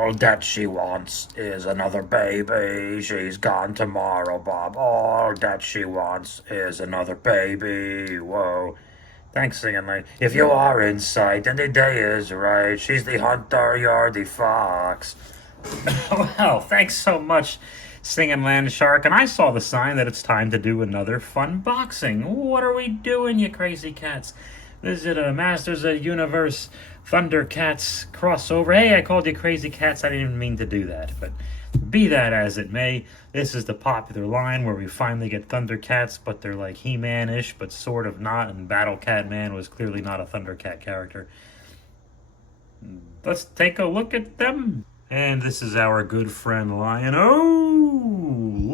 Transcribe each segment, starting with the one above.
All that she wants is another baby. She's gone tomorrow, Bob. All that she wants is another baby. Whoa. Thanks, Singing Land. If you are in sight, then the day is right. She's the hunter, you're the fox. Well, thanks so much, Singing Landshark. And I saw the sign that it's time to do another fun boxing. What are we doing, you crazy cats? This is a Masters of the Universe Thundercats crossover. Hey, I called you crazy cats. I didn't even mean to do that. But be that as it may, this is the popular line where we finally get Thundercats, but they're like He-Man-ish, but sort of not. And Battlecat Man was clearly not a Thundercat character. Let's take a look at them. And this is our good friend Lion-O,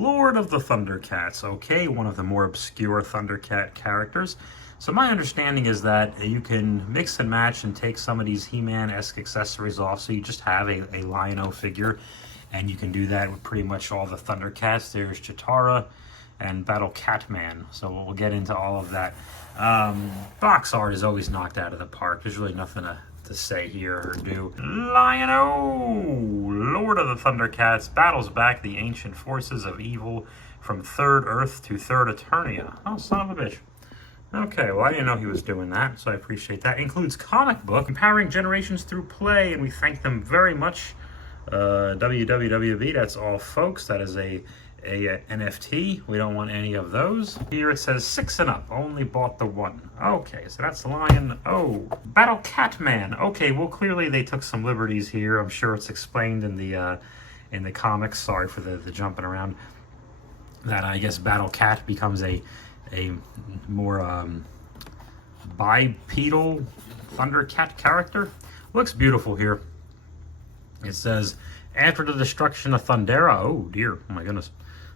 Lord of the Thundercats. Okay, one of the more obscure Thundercat characters. So my understanding is that you can mix and match and take some of these He-Man-esque accessories off, so you just have a Lion-O figure, and you can do that with pretty much all the Thundercats. There's Chitara and Battlecat Man, so we'll get into all of that. Box art is always knocked out of the park. There's really nothing to say here or do. Lion-O, Lord of the Thundercats, battles back the ancient forces of evil from Third Earth to Third Eternia. Oh, son of a bitch. Okay, well, I didn't know he was doing that, so I appreciate that. Includes comic book, empowering generations through play, and we thank them very much. WWWV, that's all, folks. That is a NFT. We don't want any of those. Here it says 6 and up. Only bought the 1. Okay, so that's Lion-O. Battlecat Man. Okay, well, clearly they took some liberties here. I'm sure it's explained in the comics. Sorry for the jumping around. That I guess Battlecat becomes a more bipedal Thundercat character. Looks beautiful here. It says, after the destruction of Thundera, oh dear, oh my goodness,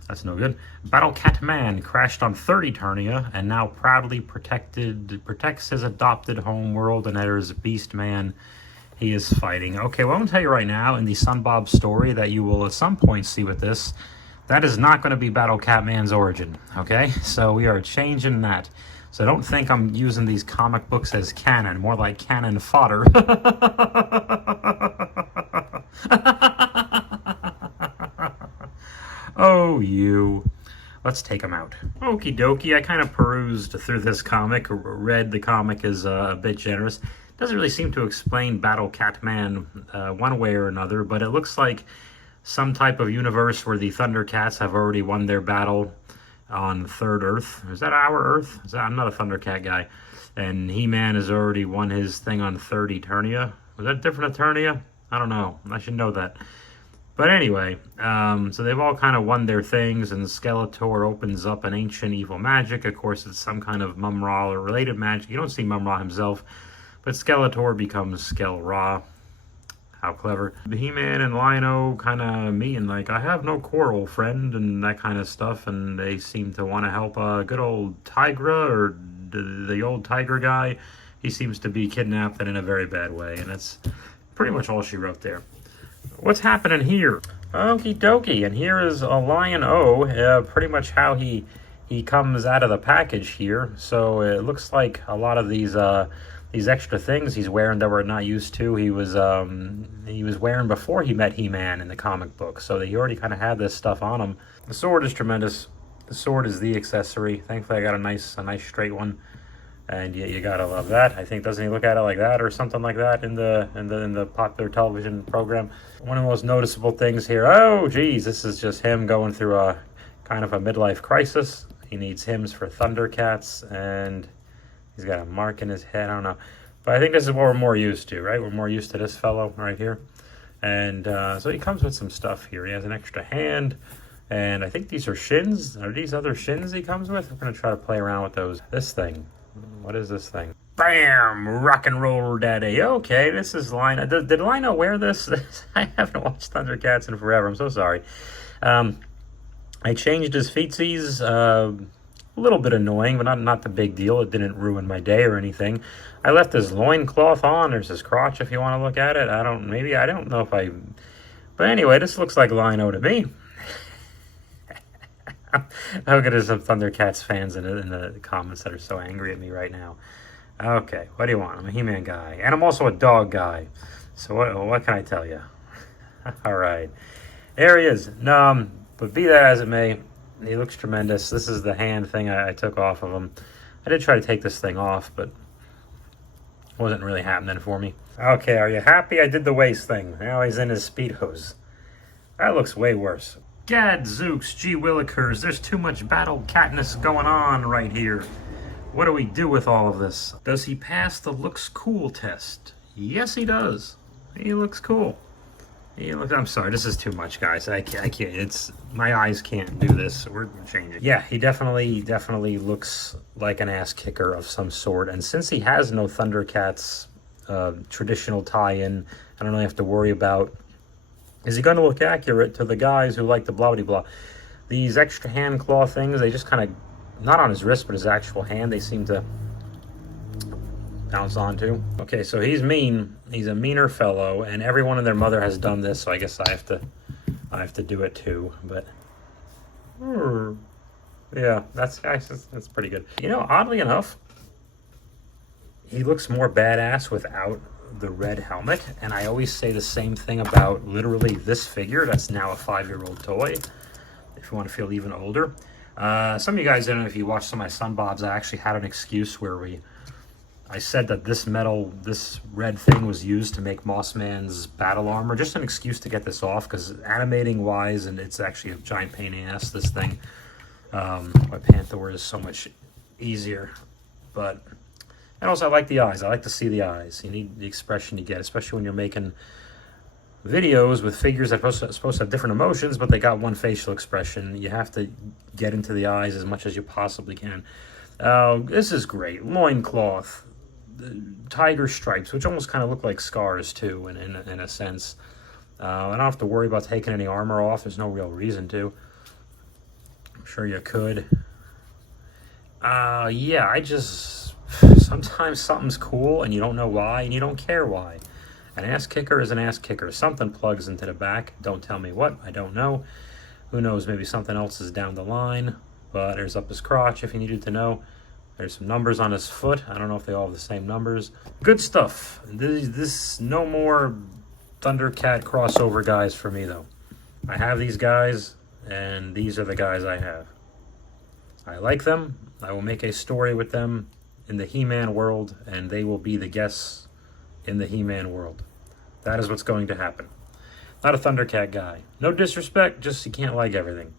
that's no good. Battlecat Man crashed on Third Eternia and now proudly protects his adopted home world, and there's Beast Man he is fighting. Okay, well, I'm gonna tell you right now, in the SpongeBob story that you will at some point see with this, that is not going to be Battlecat Man's origin, okay? So we are changing that. So don't think I'm using these comic books as canon, more like canon fodder. Oh, you. Let's take them out. Okie dokie, I kind of perused through this comic, read the comic is a bit generous. Doesn't really seem to explain Battlecat Man one way or another, but it looks like some type of universe where the Thundercats have already won their battle on Third Earth. Is that our Earth? I'm not a Thundercat guy. And He-Man has already won his thing on Third Eternia. Was that different Eternia? I don't know. I should know that. But anyway, so they've all kind of won their things, and Skeletor opens up an ancient evil magic. Of course, it's some kind of Mum-Ra or related magic. You don't see Mum-Ra himself, but Skeletor becomes Skell-Ra. How clever. The He-Man and Lion-O kind of meet and like, I have no quarrel, friend, and that kind of stuff, and they seem to want to help good old Tigra, or the old tiger guy. He seems to be kidnapped and in a very bad way, and that's pretty much all she wrote there. What's happening here? Okie dokie, and here is a Lion-O, pretty much how he comes out of the package here. So it looks like a lot of these extra things he's wearing that we're not used to, he was wearing before he met He-Man in the comic book. So he already kind of had this stuff on him. The sword is tremendous. The sword is the accessory. Thankfully, I got a nice straight one, and you gotta love that. I think, doesn't he look at it like that or something like that in the popular television program? One of the most noticeable things here. Oh, geez, this is just him going through a kind of a midlife crisis. He needs hymns for Thundercats, and he's got a mark in his head. I don't know. But I think this is what we're more used to, right? We're more used to this fellow right here. And so he comes with some stuff here. He has an extra hand. And I think these are shins. Are these other shins he comes with? I'm going to try to play around with those. This thing. What is this thing? Bam! Rock and roll daddy. Okay, this is Lion-O. Did Lion-O wear this? I haven't watched Thundercats in forever. I'm so sorry. I changed his feetsies. A little bit annoying, but not the big deal. It didn't ruin my day or anything. I left his loincloth on. There's his crotch if you want to look at it. I don't know if I... But anyway, this looks like Lion-O to me. How good are some Thundercats fans in the comments that are so angry at me right now? Okay, what do you want? I'm a He-Man guy, and I'm also a dog guy. So what can I tell you? All right. There he is. No, but be that as it may, he looks tremendous. This is the hand thing I took off of him. I did try to take this thing off, but it wasn't really happening for me. Okay, are you happy I did the waist thing? Now he's in his Speedos. That looks way worse. Gadzooks, gee willikers, there's too much Battlecatness going on right here. What do we do with all of this? Does he pass the looks cool test? Yes, he does. He looks cool. I'm sorry, this is too much, guys. I can't. It's my eyes can't do this. We're changing. Yeah, he definitely looks like an ass kicker of some sort. And since he has no Thundercats traditional tie-in, I don't really have to worry about. Is he going to look accurate to the guys who like the blah blah blah? These extra hand claw things, they just kind of, not on his wrist, but his actual hand, they seem to bounce onto. Okay, so he's mean. He's a meaner fellow, and everyone and their mother has done this, so I guess I have to do it too. But yeah, that's pretty good. You know, oddly enough, he looks more badass without the red helmet, and I always say the same thing about literally this figure that's now a 5-year-old toy, if you want to feel even older. Some of you guys don't know, if you watched some of my Sun Bobs, I actually had an excuse where I said that this red thing was used to make Mossman's battle armor. Just an excuse to get this off, because animating wise, and it's actually a giant pain in the ass, this thing. My Panther is so much easier, but... And also, I like the eyes. I like to see the eyes. You need the expression you get, especially when you're making videos with figures that are supposed to have different emotions, but they got one facial expression. You have to get into the eyes as much as you possibly can. This is great. Loincloth, tiger stripes, which almost kind of look like scars, too, in a sense. I don't have to worry about taking any armor off. There's no real reason to. I'm sure you could. Yeah, sometimes something's cool and you don't know why and you don't care why. An ass kicker is an ass kicker. Something plugs into the back. Don't tell me what. I don't know. Who knows? Maybe something else is down the line. But there's up his crotch if you needed to know. There's some numbers on his foot. I don't know if they all have the same numbers. Good stuff. This no more Thundercat crossover guys for me, though. I have these guys, and these are the guys I have. I like them. I will make a story with them in the He-Man world, and they will be the guests in the He-Man world. That is what's going to happen. Not a Thundercat guy. No disrespect, just you can't like everything.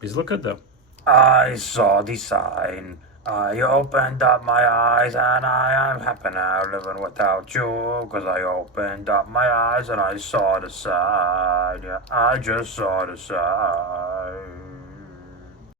These look good, though. I saw the sign. I opened up my eyes, and I am happy now living without you, because I opened up my eyes, and I saw the sign. Yeah, I just saw the sign.